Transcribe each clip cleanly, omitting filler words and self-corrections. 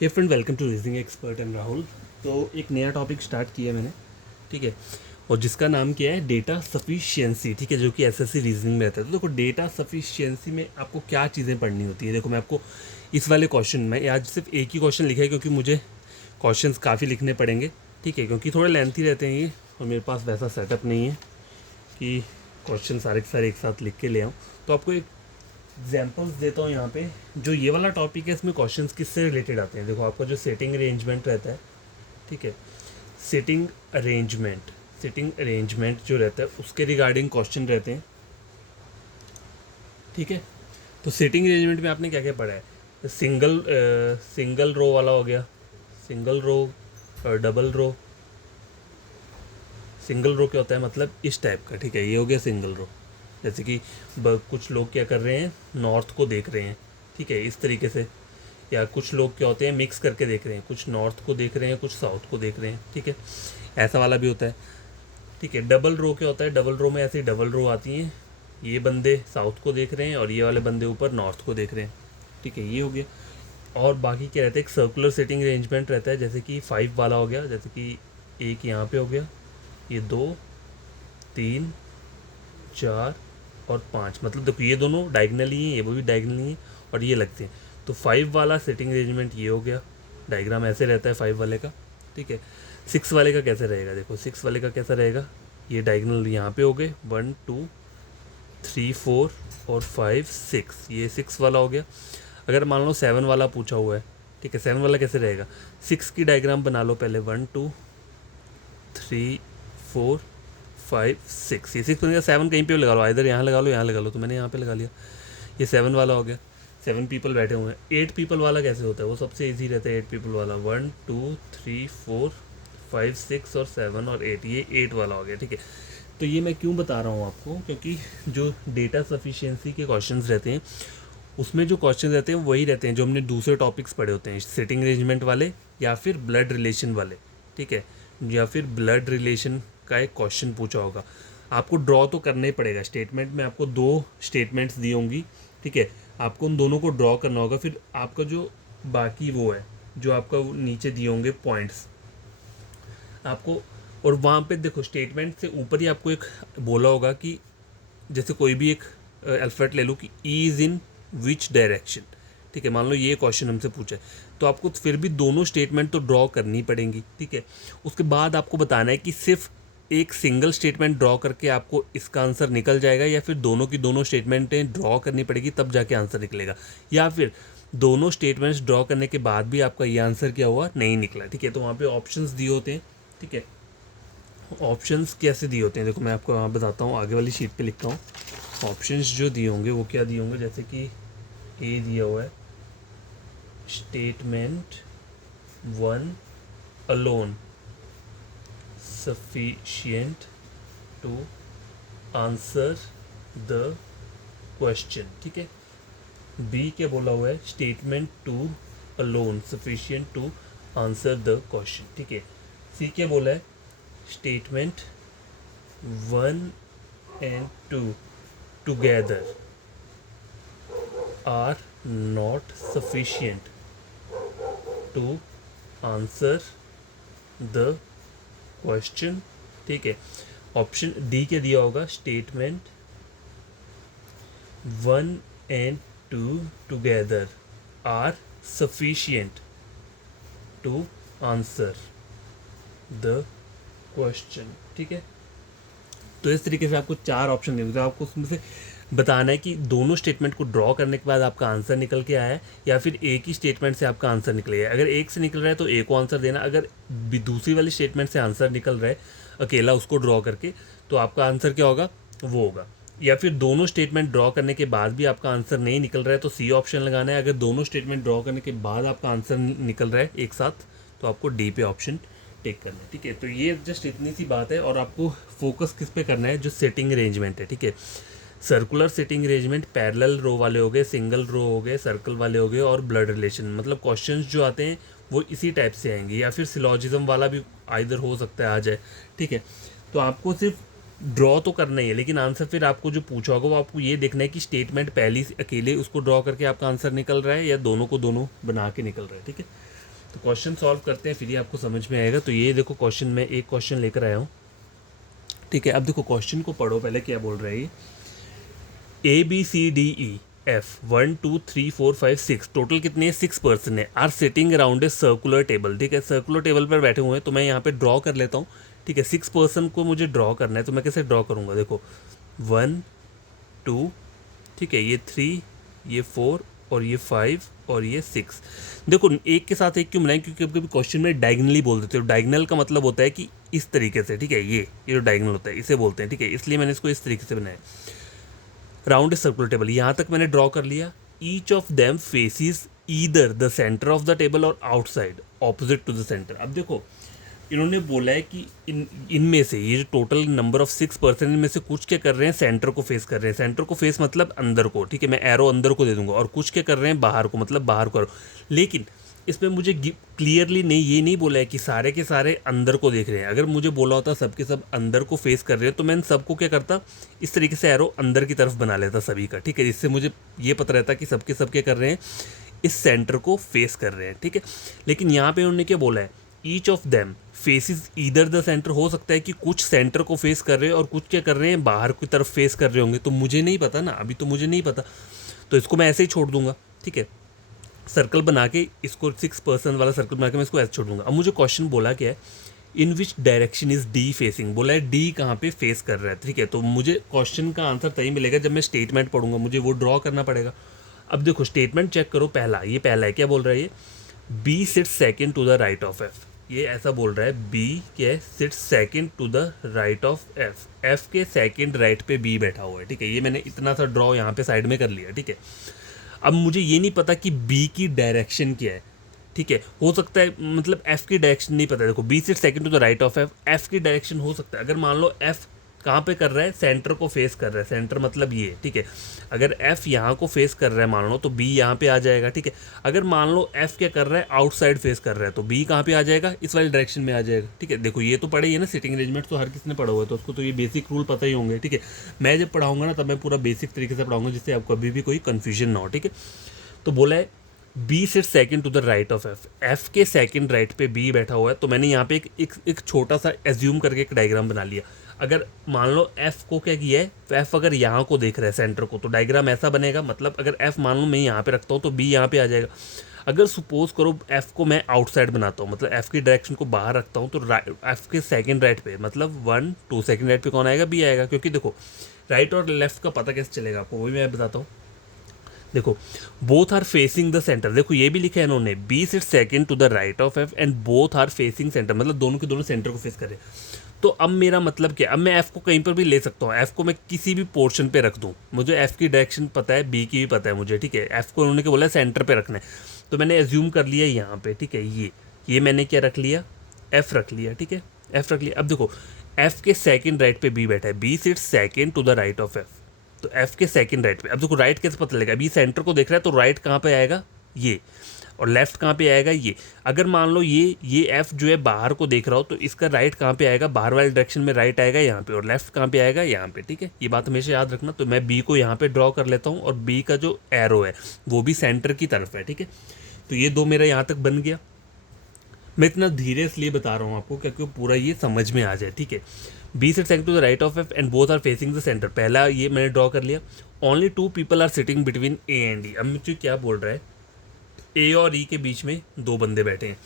Hey friend, welcome to reasoning expert and Rahul. तो एक नया टॉपिक स्टार्ट किया मैंने, ठीक है, और जिसका नाम क्या है डेटा सफिशिएंसी, ठीक है, जो कि एसएससी रीजनिंग में रहता है। तो देखो डेटा सफिशिएंसी में आपको क्या चीज़ें पढ़नी होती है। देखो मैं आपको इस वाले क्वेश्चन में आज सिर्फ एक ही क्वेश्चन लिखा है क्योंकि मुझे क्वेश्चंस काफ़ी लिखने पड़ेंगे, ठीक है, क्योंकि थोड़े लेंथी रहते हैं ये और मेरे पास वैसा सेटअप नहीं है कि क्वेश्चन सारे के सारे एक साथ लिख के ले आऊँ। तो आपको एक एग्जाम्पल्स देता हूँ यहाँ पे। जो ये वाला टॉपिक है इसमें क्वेश्चंस किससे रिलेटेड आते हैं। देखो आपका जो सेटिंग अरेंजमेंट रहता है, ठीक है, सेटिंग अरेंजमेंट जो रहता है उसके रिगार्डिंग क्वेश्चन रहते हैं, ठीक है। तो सेटिंग अरेंजमेंट में आपने क्या क्या पढ़ा है। सिंगल रो वाला हो गया, सिंगल रो और डबल रो। सिंगल रो क्या होता है, मतलब इस टाइप का, ठीक है, ये हो गया सिंगल रो। जैसे कि कुछ लोग क्या कर रहे हैं, नॉर्थ को देख रहे हैं, ठीक है, इस तरीके से। या कुछ लोग क्या होते हैं, मिक्स करके देख रहे हैं, कुछ नॉर्थ को देख रहे हैं, कुछ साउथ को देख रहे हैं, ठीक है, ऐसा वाला भी होता है, ठीक है। डबल रो क्या होता है, डबल रो में ऐसी डबल रो आती हैं, ये बंदे साउथ को देख रहे हैं और ये वाले बंदे ऊपर नॉर्थ को देख रहे हैं, ठीक है, ये हो गया। और बाकी क्या रहता है, एक सर्कुलर सेटिंग अरेंजमेंट रहता है, जैसे कि 5 वाला हो गया, जैसे कि एक यहाँ पे हो गया, ये 2 3 4 और 5, मतलब देखो ये दोनों डायगनली हैं, ये वो भी डायगनली हैं और ये लगते हैं। तो 5 वाला सेटिंग अरेंजमेंट ये हो गया, डायग्राम ऐसे रहता है 5 वाले का, ठीक है। 6 वाले का कैसे रहेगा, देखो 6 वाले का कैसा रहेगा, ये डायगनल यहाँ पे हो गए 1 2 3 4 और 5 6, ये 6 वाला हो गया। अगर मान लो 7 वाला पूछा हुआ है, ठीक है, 7 वाला कैसे रहेगा, 6 की डायग्राम बना लो पहले, 1 2 3 4 5 6, ये 6 बनेगा। 7 कहीं पे भी लगा लो, इधर यहाँ लगा लो, यहाँ लगा लो, तो मैंने यहाँ पे लगा लिया, ये 7 वाला हो गया। 7 पीपल बैठे हुए हैं। 8 पीपल वाला कैसे होता है, वो सबसे ईजी रहता है 8 पीपल वाला, 1 2 3 4 5 6 और 7 और 8, ये 8 वाला हो गया, ठीक है। तो ये मैं क्यों बता रहा हूँ आपको, क्योंकि जो डेटा सफिशिएंसी के क्वेश्चंस रहते हैं उसमें जो क्वेश्चन रहते हैं वही रहते हैं जो हमने दूसरे टॉपिक्स पढ़े होते हैं, सेटिंग अरेंजमेंट वाले या फिर ब्लड रिलेशन वाले, ठीक है, या फिर ब्लड रिलेशन का एक क्वेश्चन पूछा होगा। आपको ड्रॉ तो करना ही पड़ेगा। स्टेटमेंट में आपको 2 स्टेटमेंट्स दी होंगी, ठीक है, आपको उन दोनों को ड्रॉ करना होगा। फिर आपका जो बाकी वो है, जो आपका नीचे दिए होंगे पॉइंट्स आपको, और वहाँ पे देखो स्टेटमेंट से ऊपर ही आपको एक बोला होगा कि जैसे कोई भी एक अल्फ़ाबेट ले लो कि E is in which direction, ठीक है, मान लो ये क्वेश्चन हमसे पूछा है, तो आपको फिर भी दोनों स्टेटमेंट तो ड्रॉ करनी पड़ेंगी, ठीक है। उसके बाद आपको बताना है कि सिर्फ एक सिंगल स्टेटमेंट ड्रॉ करके आपको इसका आंसर निकल जाएगा, या फिर दोनों की दोनों स्टेटमेंटें ड्रॉ करनी पड़ेगी तब जाके आंसर निकलेगा, या फिर दोनों स्टेटमेंट्स ड्रॉ करने के बाद भी आपका ये आंसर क्या हुआ, नहीं निकला, ठीक है। तो वहाँ पे ऑप्शंस दिए होते हैं, ठीक है। ऑप्शंस कैसे दिए होते हैं, देखो मैं आपको वहाँ बताता हूँ, आगे वाली शीट पे लिखता हूँ। ऑप्शंस जो दिए होंगे वो क्या दिए होंगे, जैसे कि ए दिया हुआ है, statement 1 alone sufficient to answer the question, ठीक है। बी क्या बोला हुआ है, statement 2 alone sufficient to answer the question, ठीक है। सी क्या बोला है, statement 1 and 2 together are not sufficient to answer the question, ठीक है। ऑप्शन डी क्या दिया होगा, statement 1 and 2 together are sufficient to answer the question, ठीक है। तो इस तरीके से आपको 4 ऑप्शन देंगे, तो आपको उसमें से बताना है कि दोनों स्टेटमेंट को ड्रॉ करने के बाद आपका आंसर निकल के आया है या फिर एक ही स्टेटमेंट से आपका आंसर निकलेगा। अगर एक से निकल रहा है तो एक को आंसर देना, अगर दूसरी वाली स्टेटमेंट से आंसर निकल रहा है अकेला उसको ड्रॉ करके, तो आपका आंसर क्या होगा, वो होगा। या फिर दोनों स्टेटमेंट ड्रॉ करने के बाद भी आपका आंसर नहीं निकल रहा है तो सी ऑप्शन लगाना है। अगर दोनों स्टेटमेंट ड्रॉ करने के बाद आपका आंसर निकल रहा है एक साथ तो आपको डी पे ऑप्शन टेक करना है, ठीक है। तो ये जस्ट इतनी सी बात है, और आपको फोकस किस पे करना है, जो सेटिंग अरेंजमेंट है, ठीक है। सर्कुलर सेटिंग अरेंजमेंट, पैरेलल रो वाले हो गए, सिंगल रो हो गए, सर्कल वाले हो गए, और ब्लड रिलेशन, मतलब क्वेश्चंस जो आते हैं वो इसी टाइप से आएंगे, या फिर सिलॉजिज्म वाला भी आइदर हो सकता है आ जाए, ठीक है। तो आपको सिर्फ ड्रॉ तो करना ही है, लेकिन आंसर फिर आपको जो पूछा होगा वो आपको ये देखना है कि स्टेटमेंट पहली अकेले उसको ड्रॉ करके आपका आंसर निकल रहा है या दोनों को दोनों बना के निकल रहा है, ठीक है। तो क्वेश्चन सॉल्व करते हैं, फिर ही आपको समझ में आएगा। तो ये देखो क्वेश्चन, में एक क्वेश्चन लेकर आया हूँ, ठीक है। अब देखो क्वेश्चन को पढ़ो पहले, क्या बोल रहा है ये। ABCDEF 1 2 3 4 5 6 टोटल कितने हैं, 6 पर्सन है, are sitting around a circular table, ठीक है। सर्कुलर टेबल पर बैठे हुए हैं, तो मैं यहाँ पे ड्रॉ कर लेता हूँ, ठीक है। 6 पर्सन को मुझे ड्रॉ करना है, तो मैं कैसे ड्रॉ करूँगा, देखो 1 2, ठीक है, ये 3, ये 4 और ये 5 और ये 6। देखो एक के साथ एक क्यों बनाएं, क्योंकि कभी कभी क्वेश्चन में डायगनली बोल देते हो। डायगनल का मतलब होता है कि इस तरीके से, ठीक है, ये जो डायगनल होता है इसे बोलते हैं, ठीक है। इसलिए मैंने इसको इस तरीके से बनाया। राउंड ए सर्कुलर टेबल, यहाँ तक मैंने ड्रॉ कर लिया। Each of them faces either the centre of the table और outside opposite to the centre. अब देखो इन्होंने बोला है कि इनमें से ये जो टोटल नंबर ऑफ 6 पर्सन, इनमें से कुछ क्या कर रहे हैं, सेंटर को फेस कर रहे हैं। सेंटर को फेस मतलब अंदर को, ठीक है, मैं एरो अंदर को दे दूंगा। और कुछ क्या कर रहे हैं, बाहर को, मतलब बाहर को। लेकिन इसमें मुझे क्लियरली नहीं, ये नहीं बोला है कि सारे के सारे अंदर को देख रहे हैं। अगर मुझे बोला होता सब के सब अंदर को फेस कर रहे हैं, तो मैं इन सबको क्या करता, इस तरीके से एरो अंदर की तरफ बना लेता सभी का, ठीक है। जिससे मुझे ये पता रहता कि सबके सब क्या कर रहे हैं, इस सेंटर को फेस कर रहे हैं, ठीक है। लेकिन यहाँ पे उन्होंने क्या बोला है, each of them faces either the centre. हो सकता है कि कुछ सेंटर को फेस कर रहे हैं और कुछ क्या कर रहे हैं, बाहर की तरफ फेस कर रहे होंगे। तो मुझे नहीं पता ना, अभी तो मुझे नहीं पता, तो इसको मैं ऐसे ही छोड़ दूंगा, ठीक है। सर्कल बना के इसको 6 पर्सन वाला सर्कल बना के मैं इसको ऐसे छोड़ दूंगा। अब मुझे क्वेश्चन बोला क्या है, in which direction is D facing, बोला है डी कहाँ पे फेस कर रहा है, ठीक है। तो मुझे क्वेश्चन का आंसर तभी मिलेगा जब मैं स्टेटमेंट पढ़ूंगा, मुझे वो ड्रॉ करना पड़ेगा। अब देखो स्टेटमेंट चेक करो, पहला है, क्या बोल रहा है ये, B sit second to the right of F. ये ऐसा बोल रहा है, बी क्या है, sit second to the right of F. F के सेकेंड राइट पे बी बैठा हुआ है, ठीक है। ये मैंने इतना सा ड्रॉ यहाँ पे साइड में कर लिया, ठीक है। अब मुझे ये नहीं पता कि बी की डायरेक्शन क्या है, ठीक है। हो सकता है, मतलब एफ की डायरेक्शन नहीं पता है। देखो B sit second to the right of F, F की डायरेक्शन हो सकता है, अगर मान लो एफ कहाँ पे कर रहा है, सेंटर को फेस कर रहा है। सेंटर मतलब ये, ठीक है। अगर एफ यहाँ को फेस कर रहा है मान लो, तो बी यहाँ पे आ जाएगा, ठीक है। अगर मान लो एफ क्या कर रहा है, आउटसाइड फेस कर रहा है, तो बी कहाँ पे आ जाएगा, इस वाली डायरेक्शन में आ जाएगा, ठीक है। देखो ये तो पढ़े ही है ना, सिटिंग अरेंजमेंट तो हर किसी ने पढ़ा हुआ है, तो उसको तो ये बेसिक रूल पता ही होंगे, ठीक है। मैं जब पढ़ाऊंगा ना, तब मैं पूरा बेसिक तरीके से पढ़ाऊंगा, जिससे आपको अभी भी कोई कन्फ्यूजन ना हो, ठीक है। तो बोला है B sit second to the right of F, F के सेकंड राइट पे बी बैठा हुआ है। तो मैंने यहाँ पे एक छोटा सा एज्यूम करके एक डायग्राम बना लिया। अगर मान लो एफ को क्या किया है, एफ अगर यहाँ को देख रहा है सेंटर को, तो डायग्राम ऐसा बनेगा। मतलब अगर एफ मान लो मैं यहाँ पे रखता हूँ, तो बी यहाँ पे आ जाएगा। अगर सपोज करो एफ को मैं आउटसाइड बनाता हूँ, मतलब एफ की डायरेक्शन को बाहर रखता हूँ, तो एफ के सेकंड राइट पे, मतलब 1 2 सेकंड राइट पे कौन आएगा, बी आएगा। क्योंकि देखो राइट और लेफ्ट का पता कैसे चलेगा आपको, वो भी मैं बताता हूँ। देखो both are facing the centre, देखो ये भी लिखा है इन्होंने, B sit second to the right of F and both are facing centre, मतलब दोनों के दोनों सेंटर को फेस कर रहे हैं। तो अब मेरा मतलब क्या, अब मैं एफ को कहीं पर भी ले सकता हूँ, एफ को मैं किसी भी पोर्शन पे रख दूँ, मुझे एफ की डायरेक्शन पता है, बी की भी पता है मुझे, ठीक है। एफ को उन्होंने क्या बोला है, सेंटर पे रखना है, तो मैंने एज्यूम कर लिया यहाँ पे, ठीक है। ये मैंने क्या रख लिया, एफ रख लिया, ठीक है, एफ रख लिया। अब देखो एफ के सेकंड राइट पे बी बैठा है, B sit second to the right of F, तो एफ के सेकंड राइट पे। अब देखो राइट कैसे पता लगेगा, अभी सेंटर को देख रहा है, तो राइट कहाँ पे आएगा, ये, और लेफ्ट कहाँ पे आएगा, ये। अगर मान लो ये एफ जो है बाहर को देख रहा हो, तो इसका राइट कहाँ पे आएगा, बाहर वाले डायरेक्शन में राइट आएगा यहाँ पे, और लेफ्ट कहाँ पे आएगा, यहाँ पे, ठीक है। ये बात हमेशा याद रखना। तो मैं बी को यहाँ पे ड्रॉ कर लेता हूँ, और बी का जो एरो है वो भी सेंटर की तरफ है, ठीक है। तो ये दो मेरा यहाँ तक बन गया। मैं इतना धीरे इसलिए बता रहा हूँ आपको, क्योंकि पूरा ये समझ में आ जाए, ठीक है। B sit second to the right of F and both are facing the centre, पहला ये मैंने ड्रॉ कर लिया। Only 2 people are sitting between A and E. अब मुझे क्या बोल रहा है, ए और ई के बीच में 2 बंदे बैठे हैं।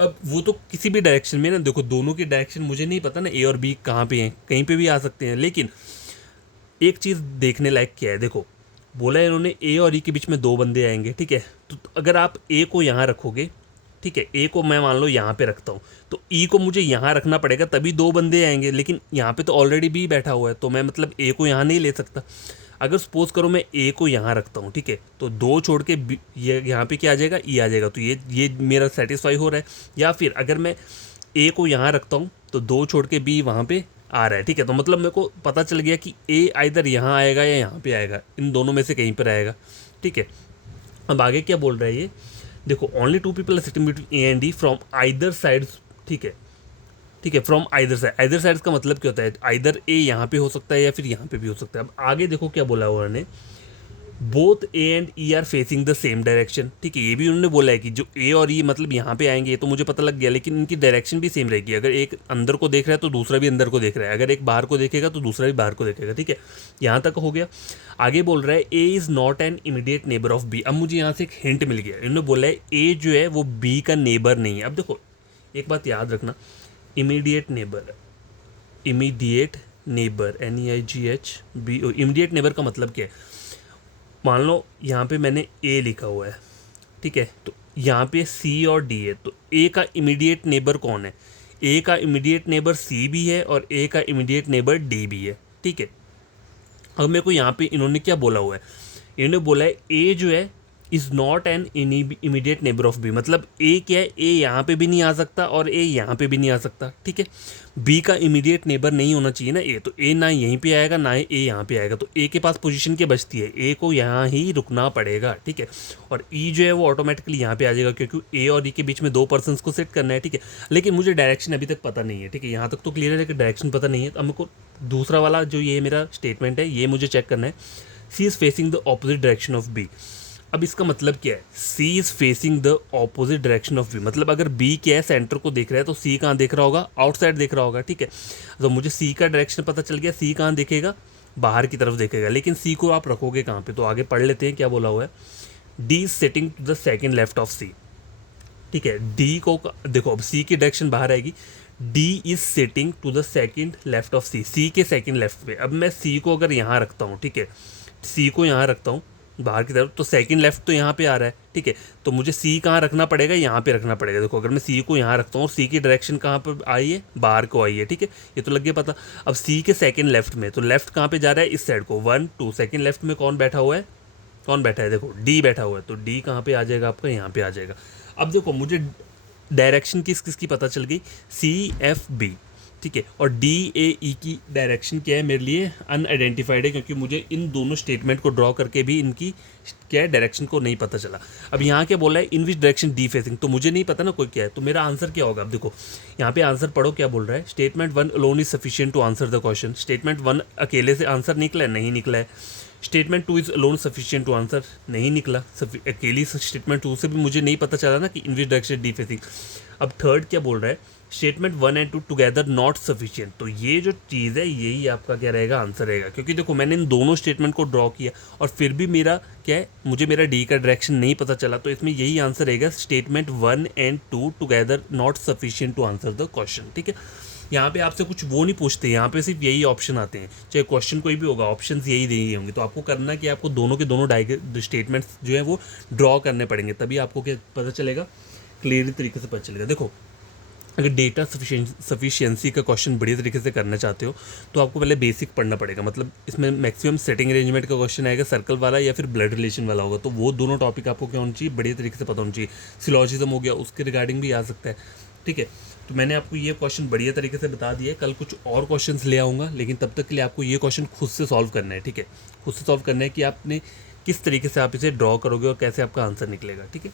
अब वो तो किसी भी डायरेक्शन में ना, देखो दोनों की डायरेक्शन मुझे नहीं पता ना, ए और बी कहाँ पे हैं, कहीं पे भी आ सकते हैं। लेकिन एक चीज़ देखने लायक क्या है, देखो बोला है इन्होंने ए और ई के बीच में 2 बंदे आएंगे, ठीक है। तो अगर आप ए को यहाँ रखोगे, ठीक है, ए को मैं मान लो यहाँ पे रखता हूँ, तो ई को मुझे यहाँ रखना पड़ेगा, तभी 2 बंदे आएंगे। लेकिन यहाँ पे तो ऑलरेडी बी बैठा हुआ है, तो मैं मतलब ए को यहाँ नहीं ले सकता। अगर सपोज करो मैं ए को यहाँ रखता हूँ, ठीक है, तो 2 छोड़ के ये यहाँ पे क्या आ जाएगा, ई आ जाएगा। तो ये मेरा सेटिस्फाई हो रहा है। या फिर अगर मैं ए को यहाँ रखता हूँ, तो 2 छोड़ के बी वहाँ पे आ रहा है, ठीक है। तो मतलब मेरे को पता चल गया कि ए आइदर यहाँ आएगा या यहाँ पे आएगा, इन दोनों में से कहीं पर आएगा, ठीक है। अब आगे क्या बोल रहा है ये, देखो only 2 people are sitting between A and D from either side, ठीक है, ठीक है, from either side. Either side का मतलब क्या होता है, आइदर ए यहाँ पे हो सकता है या फिर यहाँ पे भी हो सकता है। अब आगे देखो क्या बोला हुआ उन्होंने, both A and E R facing the same direction, ठीक है, ये भी उन्होंने बोला है कि जो ए और ई मतलब यहाँ पे आएंगे, ये तो मुझे पता लग गया, लेकिन इनकी डायरेक्शन भी सेम रहेगी। अगर एक अंदर को देख रहा है तो दूसरा भी अंदर को देख रहा है, अगर एक बाहर को देखेगा तो दूसरा भी बाहर को देखेगा, ठीक है, यहाँ तक हो गया। आगे बोल रहा है A is not an immediate neighbour of B. अब मुझे यहाँ से एक हिंट मिल गया, इन्होंने बोला है ए जो है वो बी का नेबर नहीं है। अब देखो एक बात याद रखना, immediate neighbour, immediate neighbour NEIGHBO, immediate neighbour का मतलब क्या है। मान लो यहाँ पे मैंने ए लिखा हुआ है, ठीक है, तो यहाँ पे सी और डी है, तो ए का इमीडिएट नेबर कौन है, ए का इमीडिएट नेबर सी भी है और ए का इमीडिएट नेबर डी भी है, ठीक है। अब मेरे को यहाँ पे इन्होंने क्या बोला हुआ है, इन्होंने बोला है ए जो है is not an immediate neighbour of B, मतलब ए क्या है, ए यहाँ पे भी नहीं आ सकता और ए यहाँ पे भी नहीं आ सकता, ठीक है। बी का इमीडिएट नेबर नहीं होना चाहिए ना ए, तो ए ना यहीं पे आएगा ना ए यहाँ पे आएगा, तो ए के पास पोजीशन क्या बचती है, ए को यहाँ ही रुकना पड़ेगा, ठीक है। और ई जो है वो ऑटोमेटिकली यहाँ पे आ जाएगा, क्योंकि ए और ई के बीच में दो पर्सन्स को सेट करना है, ठीक है। लेकिन मुझे डायरेक्शन अभी तक पता नहीं है, ठीक है, यहाँ तक तो क्लियर है, लेकिन डायरेक्शन पता नहीं है। तो हमको दूसरा वाला जो ये मेरा स्टेटमेंट है ये मुझे चेक करना है, C is facing the opposite direction of B. अब इसका मतलब क्या है, C is facing the opposite direction of B, मतलब अगर B क्या है सेंटर को देख रहा है तो C कहाँ देख रहा होगा, आउटसाइड देख रहा होगा, ठीक है। तो मुझे C का डायरेक्शन पता चल गया, C कहाँ देखेगा, बाहर की तरफ देखेगा, लेकिन C को आप रखोगे कहाँ पे, तो आगे पढ़ लेते हैं क्या बोला हुआ है। D is sitting to the second left of C, ठीक है, D को देखो, अब C की डायरेक्शन बाहर आएगी, D is sitting to the second left of C के सेकेंड लेफ्ट पे। अब मैं C को अगर यहाँ रखता हूँ, ठीक है, C को यहाँ रखता हूँ बाहर की तरफ, तो सेकंड लेफ्ट तो यहाँ पे आ रहा है, ठीक है, तो मुझे सी कहाँ रखना पड़ेगा, यहाँ पे रखना पड़ेगा। देखो अगर मैं सी को यहाँ रखता हूँ और सी की डायरेक्शन कहाँ पर आई है, बाहर को आई है, ठीक है, ये तो लग गया पता। अब सी के सेकंड लेफ्ट में, तो लेफ्ट कहाँ पे जा रहा है, इस साइड को, 1 2, सेकंड लेफ्ट में कौन बैठा हुआ है, कौन बैठा है, देखो डी बैठा हुआ है, तो डी कहाँ पे आ जाएगा आपका, यहाँ पे आ जाएगा। अब देखो मुझे डायरेक्शन किस किस की पता चल गई, CFB, ठीक है, और DAE की डायरेक्शन क्या है मेरे लिए अनआइडेंटिफाइड है, क्योंकि मुझे इन दोनों स्टेटमेंट को ड्रॉ करके भी इनकी क्या है डायरेक्शन को नहीं पता चला। अब यहाँ क्या बोला है, in which direction D facing, तो मुझे नहीं पता ना कोई क्या है, तो मेरा आंसर क्या होगा। अब देखो यहाँ पे आंसर पढ़ो क्या बोल रहा है, statement 1 alone is sufficient to answer the question. Statement 1 अकेले से आंसर निकला है, नहीं निकला है। Statement 2 is alone sufficient to answer, नहीं निकला। अकेली स्टेटमेंट 2 से भी मुझे नहीं पता चला ना कि इन विच डायरेक्शन डी फेसिंग। अब थर्ड क्या बोल रहा है, statement 1 and 2 together not sufficient, तो ये जो चीज़ है यही आपका क्या रहेगा, आंसर रहेगा। क्योंकि देखो मैंने इन दोनों स्टेटमेंट को ड्रॉ किया और फिर भी मेरा क्या है, मुझे मेरा डी का डायरेक्शन नहीं पता चला, तो इसमें यही आंसर रहेगा, statement 1 and 2 together not sufficient to answer the question, ठीक है। यहाँ पे आपसे कुछ वो नहीं पूछते, यहाँ पे सिर्फ यही ऑप्शन आते हैं, चाहे क्वेश्चन कोई भी होगा ऑप्शंस यही दिए होंगे, तो आपको करना कि आपको दोनों के दोनों स्टेटमेंट्स जो है वो ड्रॉ करने पड़ेंगे, तभी आपको क्या पता चलेगा, क्लियरली तरीके से पता चलेगा। देखो अगर डेटा सफिशिएंसी का क्वेश्चन बढ़िया तरीके से करना चाहते हो तो आपको पहले बेसिक पढ़ना पड़ेगा, मतलब इसमें मैक्सिमम सेटिंग अरेंजमेंट का क्वेश्चन आएगा, सर्कल वाला या फिर ब्लड रिलेशन वाला होगा, तो वो दोनों टॉपिक आपको क्या होना चाहिए, बढ़िया तरीके से पता होना चाहिए। सिलॉजिज्म हो गया, उसके रिगार्डिंग भी आ सकता है, ठीक है। तो मैंने आपको ये क्वेश्चन बढ़िया तरीके से बता दिया है, कल कुछ और क्वेश्चंस ले आऊँगा, लेकिन तब तक के लिए आपको ये क्वेश्चन खुद से सॉल्व करना है, ठीक है, खुद से सॉल्व करना है कि आपने किस तरीके से आप इसे ड्रॉ करोगे और कैसे आपका आंसर निकलेगा, ठीक है।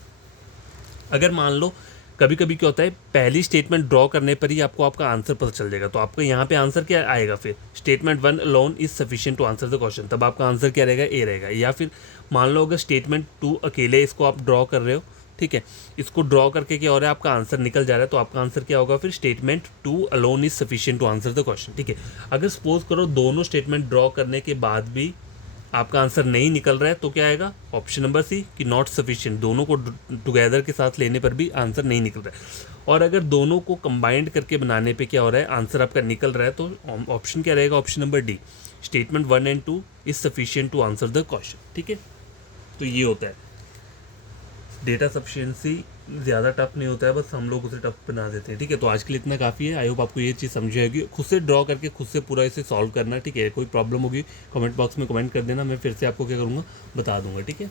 अगर मान लो कभी कभी क्या होता है, पहली स्टेटमेंट ड्रॉ करने पर ही आपको आपका आंसर पता चल जाएगा, तो आपका यहाँ पे आंसर क्या आएगा, फिर statement 1 alone is sufficient to answer the question, तब आपका आंसर क्या रहेगा, ए रहेगा। या फिर मान लो अगर स्टेटमेंट 2 अकेले इसको आप ड्रॉ कर रहे हो, ठीक है, इसको ड्रॉ करके क्या हो रहा है, आपका आंसर निकल जा रहा है, तो आपका आंसर क्या होगा, फिर statement 2 alone is sufficient to answer the question, ठीक है। अगर सपोज करो दोनों स्टेटमेंट ड्रॉ करने के बाद भी आपका आंसर नहीं निकल रहा है, तो क्या आएगा, ऑप्शन नंबर सी कि नॉट सफिशिएंट, दोनों को टुगेदर के साथ लेने पर भी आंसर नहीं निकल रहा है। और अगर दोनों को कंबाइंड करके बनाने पे क्या हो रहा है, आंसर आपका निकल रहा है, तो ऑप्शन क्या रहेगा, option number D, statement 1 and 2 is sufficient to answer the question, ठीक है। तो ये होता है डेटा सफिशिएंसी, ज़्यादा टफ नहीं होता है, बस हम लोग उसे टफ बना देते हैं, ठीक है। तो आज के लिए इतना काफ़ी है, आई होप आपको ये चीज़ समझ आएगी, खुद से ड्रॉ करके खुद से पूरा इसे सॉल्व करना, ठीक है। कोई प्रॉब्लम होगी कमेंट बॉक्स में कमेंट कर देना, मैं फिर से आपको क्या करूँगा, बता दूंगा, ठीक है।